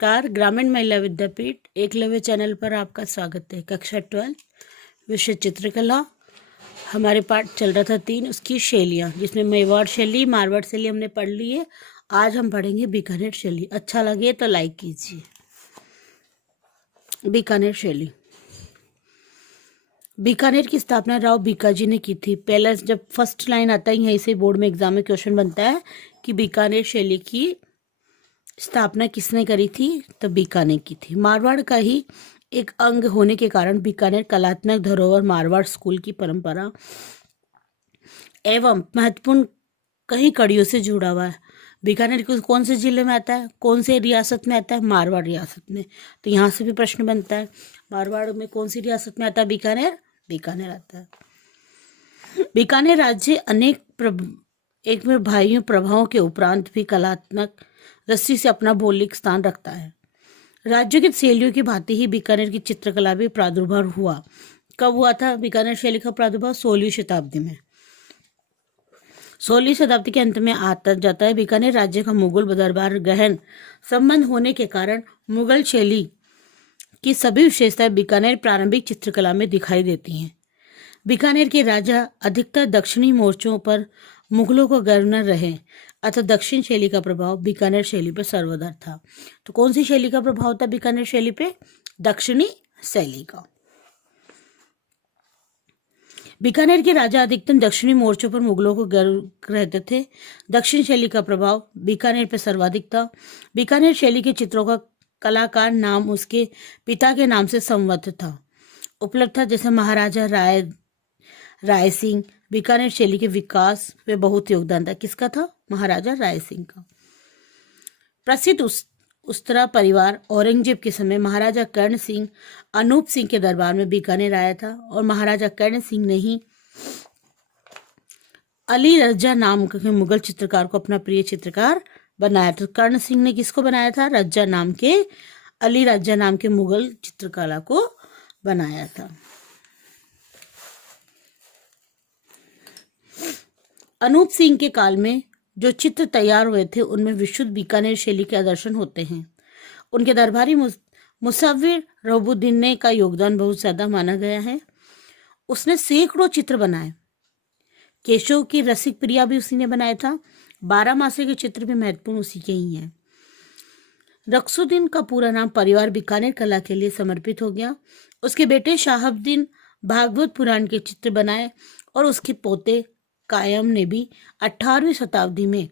Car ग्रामीण महिला विद्यापीठ Eklavya channel पर आपका स्वागत है। कक्षा 12 विषय चित्रकला। हमारे पाठ चल रहा था 3 उसकी शैलियाँ, जिसमें मेवाड़ शैली मारवाड़ शैली हमने पढ़ ली है। आज हम पढ़ेंगे बीकानेर शैली। अच्छा लगे तो लाइक कीजिए। बीकानेर शैली। बीकानेर की स्थापना राव बीकाजी ने की थी। पहला जब फर्स्ट लाइन आता है यहीं से बोर्ड में एग्जाम में क्वेश्चन बनता है कि बीकानेर शैली की स्थापना किसने करी थी, तो बीकानेर की थी। मारवाड़ का ही एक अंग होने के कारण बीकानेर कलात्मक धरोहर मारवाड़ स्कूल की परंपरा एवं महत्वपूर्ण कई कड़ियों से जुड़ा हुआ है। बीकानेर कौन से जिले में आता है, कौन से रियासत में आता है? मारवाड़ रियासत में। तो यहाँ से भी प्रश्न बनता है, मारवाड़ में कौन सी रियासत में आता है बीकानेर? बीकानेर आता है। बीकानेर राज्य एक में भाइयों प्रभावों के उपरांत भी कलात्मक दृष्टि से अपना मौलिक स्थान रखता है। राज्यों की शैलियों की भांति ही बीकानेर की चित्रकला भी प्रादुर्भाव हुआ। कब हुआ था बीकानेर शैली का प्रादुर्भाव? 16वीं शताब्दी में। 16वीं शताब्दी के अंत में आता जाता है। बीकानेर राज्य का मुगल दरबार गहन संबंध होने के कारण मुगल शैली की सभी विशेषताएं बीकानेर प्रारंभिक चित्रकला में दिखाई देती हैं। बीकानेर के राजा अधिकतर दक्षिणी मोर्चों पर मुगलों को गर्व न रहे, अतः दक्षिण शैली का प्रभाव बीकानेर शैली पर सर्वाधिक था। तो कौन सी शैली का प्रभाव था बीकानेर शैली पे? दक्षिणी शैली का। बीकानेर के राजा अधिकतर दक्षिणी मोर्चों पर मुगलों को गर्व रहते थे। दक्षिण शैली का प्रभाव बीकानेर पर सर्वाधिक था। बीकानेर शैली के चित्रों का कलाकार नाम उसके पिता के नाम से संबद्ध था, उपलब्ध था। जैसे महाराजा राय सिंह। बीकानेर शैली के विकास में बहुत योगदान था। किसका था? महाराजा राय सिंह का। प्रसिद्ध उस्तरा परिवार औरंगजेब के समय महाराजा कर्ण सिंह अनूप सिंह के दरबार में बीकानेर आया था और महाराजा कर्ण सिंह ने ही अली रज्जा नाम के मुगल चित्रकार को अपना प्रिय चित्रकार बनाया था। कर्ण सिंह ने किसको बनाया था? रज्जा नाम के, अली रज्जा नाम के मुगल चित्रकला को बनाया था। अनूप सिंह के काल में जो चित्र तैयार हुए थे उनमें विशुद्ध बीकानेर शैली के आदर्शन होते हैं। उनके दरबारी मुसव्विर रौबुद्दीन का योगदान बहुत ज्यादा माना गया है। उसने सैकड़ों चित्र बनाए। केशव की रसिक प्रिया भी उसी ने बनाया था। 12 मासे के चित्र भी महत्वपूर्ण उसी के ही हैं। रक्सुद्दीन का पूरा नाम परिवार बीकानेर कला के लिए समर्पित हो गया। उसके बेटे शाहबुद्दीन भागवत पुराण के चित्र बनाए और उसके पोते कायम ने भी 18वीं शताब्दी में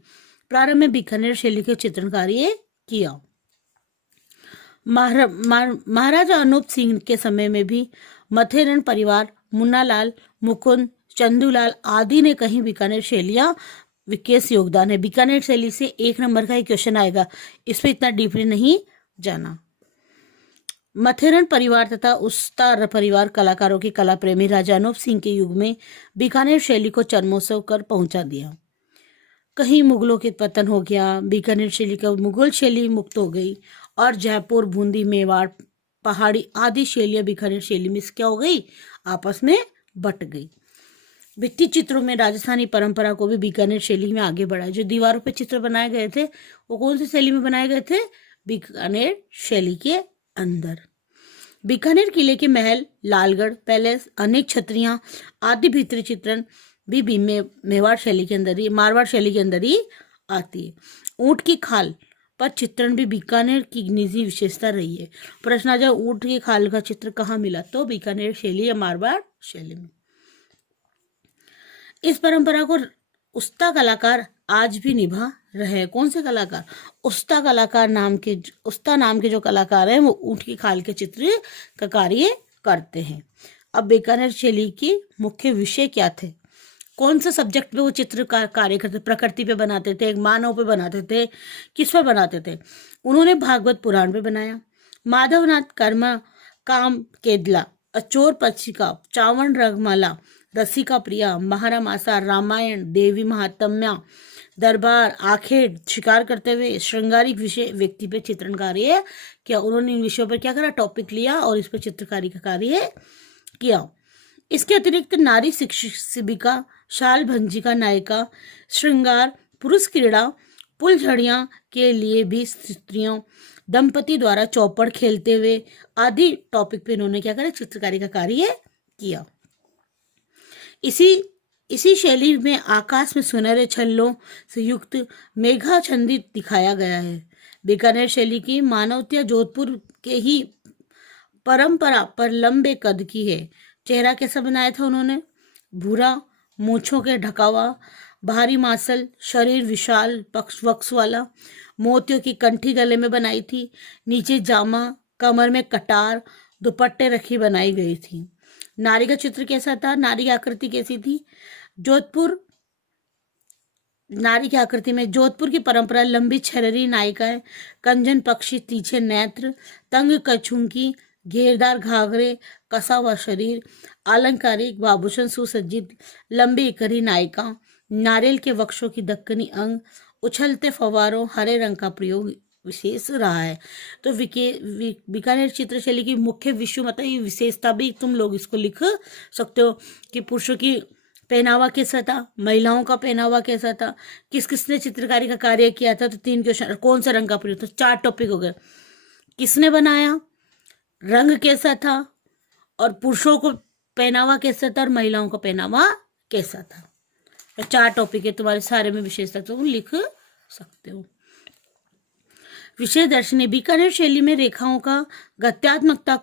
प्रारंभ में बीकानेर शैली के चित्रकारी किया। महाराजा अनूप सिंह के समय में भी मथेरन परिवार, मुन्नालाल, मुकुंद, चंदूलाल आदि ने कहीं बीकानेर शैलियां विशेष योगदान है। बीकानेर शैली से 1 नंबर का ही क्वेश्चन आएगा, इस पर इतना डीपली नहीं जाना। मथेरन परिवार तथा उस्तार परिवार कलाकारों के कला प्रेमी राजा अनूप सिंह के युग में बीकानेर शैली को चरमोत्सव कर पहुंचा दिया। कहीं मुगलों के पतन हो गया, बीकानेर शैली का मुगल शैली मुक्त हो गई और जयपुर, बूंदी, मेवाड़, पहाड़ी आदि शैलियां बीकानेर शैली में क्या हो गई? आपस में बट गई। भित्ति चित्रों में राजस्थानी परंपरा को भी बीकानेर शैली में आगे बढ़ाया। जो दीवारों पर चित्र बनाए गए थे वो कौन सी शैली में बनाए गए थे? बीकानेर शैली के अंदर। बीकानेर किले के महल, लालगढ़ पैलेस, अनेक छतरियां आदि भीतरी चित्रण भी मेवाड़ शैली के अंदर ही, मारवाड़ शैली के अंदर ही आती है। ऊंट की खाल पर चित्रण भी बीकानेर की निजी विशेषता रही है। प्रश्न आ जाए ऊंट की खाल का चित्र कहाँ मिला, तो बीकानेर शैली या मारवाड़ शैली में। इस परंपरा को उस्ता कलाकार आज भी निभा रहे हैं। कौन से कलाकार? उस्ता नाम के जो कलाकार हैं वो ऊंट की खाल के चित्र का कार्य करते हैं। अब बीकानेर शैली के मुख्य विषय क्या थे? कौन से सब्जेक्ट पे वो चित्र का कार्य करते? प्रकृति पे बनाते थे, मानव पे बनाते थे, किस पर बनाते थे? उन्होंने भागवत पुराण पे बनाया। माधवनाथ कर्मा काम केदला, अचोर पक्षिका, चावण रगमाला, रसिका प्रिया, महारामासा, रामायण, देवी महात्म्या, दरबार, आखेड़, शिकार करते हुए श्रृंगारिक विषय व्यक्ति पे चित्रण कार्य किया। उन्होंने इन विषयों पर क्या करा? टॉपिक लिया और इस पर चित्रकारी का कार्य किया। इसके अतिरिक्त नारी शिक्षिका, शाल भंजिका, नायिका, श्रृंगार, पुरुष क्रीड़ा, फुलझड़ियां के लिए भी स्त्रियों दंपति द्वारा चौपड़ खेलते हुए आदि टॉपिक पे इन्होंने क्या करा, चित्रकारी का कार्य किया। इसी शैली में आकाश में सुनहरे छल्लों से युक्त मेघाच्छादित दिखाया गया है। बीकानेर शैली की मानवता जोधपुर के ही परंपरा पर लंबे कद की है। चेहरा कैसा बनाया था उन्होंने, भूरा, मूंछों के ढकावा, भारी मांसल, शरीर विशाल वक्स वाला, मोतियों की कंठी गले में बनाई थी, नीचे जामा, कमर में कटार, दुपट्टे रखी बनाई गई थी। नारी का चित्र कैसा था, नारी की आकृति कैसी थी, नारी की आकृति में जोधपुर की परंपरा लंबी छररी नायिकाएं, कंजन पक्षी, तीछे नेत्र, तंग कछुंकी, घेरदार घाघरे, कसा हुआ शरीर, आलंकारिक आभूषण सुसज्जित, लंबी इकरी नायिका, नारियल के वृक्षों की दक्कनी अंग, उछलते फव्वारों, हरे रंग का प्रयोग विशेष रहा है। तो बीकानेर चित्रशैली की मुख्य विषय मतलब ये विशेषता भी तुम लोग इसको लिख सकते हो कि पुरुषों की पहनावा कैसा था, महिलाओं का पहनावा कैसा था, किस किसने चित्रकारी का कार्य किया था। तो 3 क्वेश्चन, कौन सा रंग का प्रयोग, तो 4 टॉपिक हो गए, किसने बनाया, रंग कैसा था, और पुरुषों को पहनावा कैसा था और महिलाओं का पहनावा कैसा था। तो 4 टॉपिक है तुम्हारे सारे में विशेषता, तो तुम लिख सकते हो। विषय दर्शनी, बीकानेर शैली में रेखाओं का गत्यात्मकता,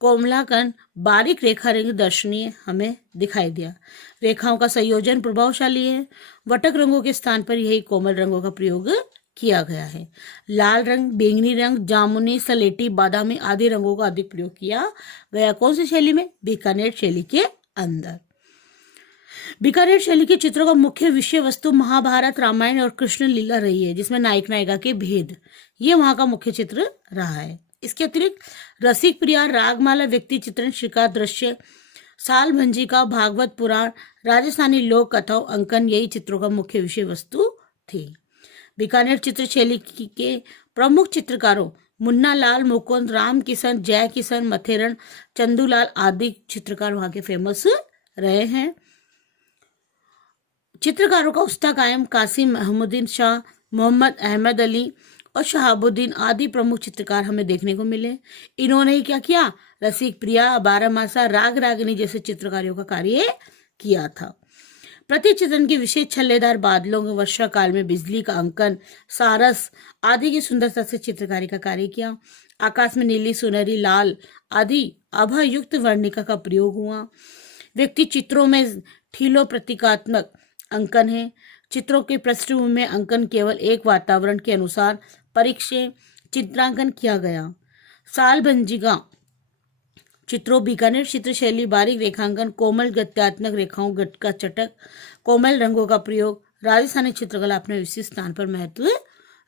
कोमलाकन, बारीक रेखा रंग दर्शनीय हमें दिखाई दिया। रेखाओं का संयोजन प्रभावशाली है। वटक रंगों के स्थान पर यही कोमल रंगों का प्रयोग किया गया है। लाल रंग, बैंगनी रंग, जामुनी, सलेटी, बादामी आदि रंगों का अधिक प्रयोग किया गया। कौन सी शैली में, बीकानेर शैली के अंदर। बीकानेर शैली के चित्रों का मुख्य विषय वस्तु महाभारत, रामायण और कृष्ण लीला रही है, जिसमें नायक नायिका के भेद, ये वहां का मुख्य चित्र रहा है। इसके अतिरिक्त रसिक प्रिया, रागमाला, व्यक्ति चित्रण, शिकार दृश्य, साल भंजी का, भागवत पुराण, राजस्थानी लोक कथाओं अंकन यही चित्रों का मुख्य विषय वस्तु थी। बीकानेर चित्र शैली के प्रमुख चित्रकारों मुन्ना लाल, मुकुंद, राम किशन, जय किशन, मथेरण, चंदूलाल आदि चित्रकार वहां के फेमस रहे हैं। चित्रकारों का उस्ता कायम, कासिम महमूदीन शाह, मोहम्मद अहमद अली और शहाबुद्दीन आदि प्रमुख चित्रकार हमें देखने को मिले। इन्होंने ही क्या किया, रसिक प्रिया, बारहमासा, राग रागिनी जैसे चित्रकारियों का कार्य किया था। प्रतिचित्रण के विशेष छल्लेदार बादलों में, वर्षा काल में बिजली का अंकन, सारस आदि की सुंदरता से चित्रकारी का कार्य किया। आकाश में नीली, सुनहरी, लाल आदि आभायुक्त वर्णिका का प्रयोग हुआ। व्यक्ति चित्रों में ठीलो प्रतीकात्मक अंकन है। चित्रों के पृष्ठभूमि में अंकन केवल एक वातावरण के अनुसार परिक्षय चित्रांकन किया गया। साल भंजिका चित्रों, बीकानेर चित्र शैली बारीक रेखांकन, कोमल गत्यात्मक रेखाओं का चटक, कोमल रंगों का प्रयोग, राजस्थानी चित्रकला अपने विशिष्ट स्थान पर महत्व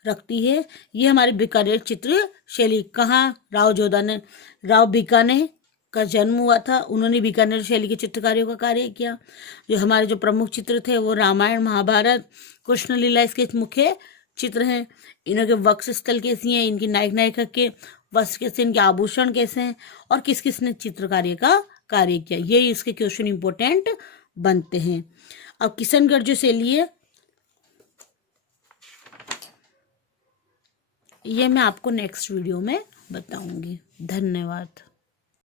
रखती है। ये हमारी बीकानेर चित्र शैली, कहाँ राव बीकानेर का जन्म हुआ था, उन्होंने बीकानेर शैली के चित्रकारियों का कार्य किया। जो हमारे जो प्रमुख चित्र थे वो रामायण, महाभारत, कृष्ण लीला इसके मुख्य चित्र हैं। इनके वक्ष स्थल कैसी हैं, इनकी नायक नायिका के वस्त्र कैसे, इनके आभूषण कैसे हैं और किस किस ने चित्रकार्य का कार्य किया, ये इसके क्वेश्चन इंपॉर्टेंट बनते हैं। अब किशनगढ़ जो शैली है ये मैं आपको नेक्स्ट वीडियो में बताऊंगी। धन्यवाद।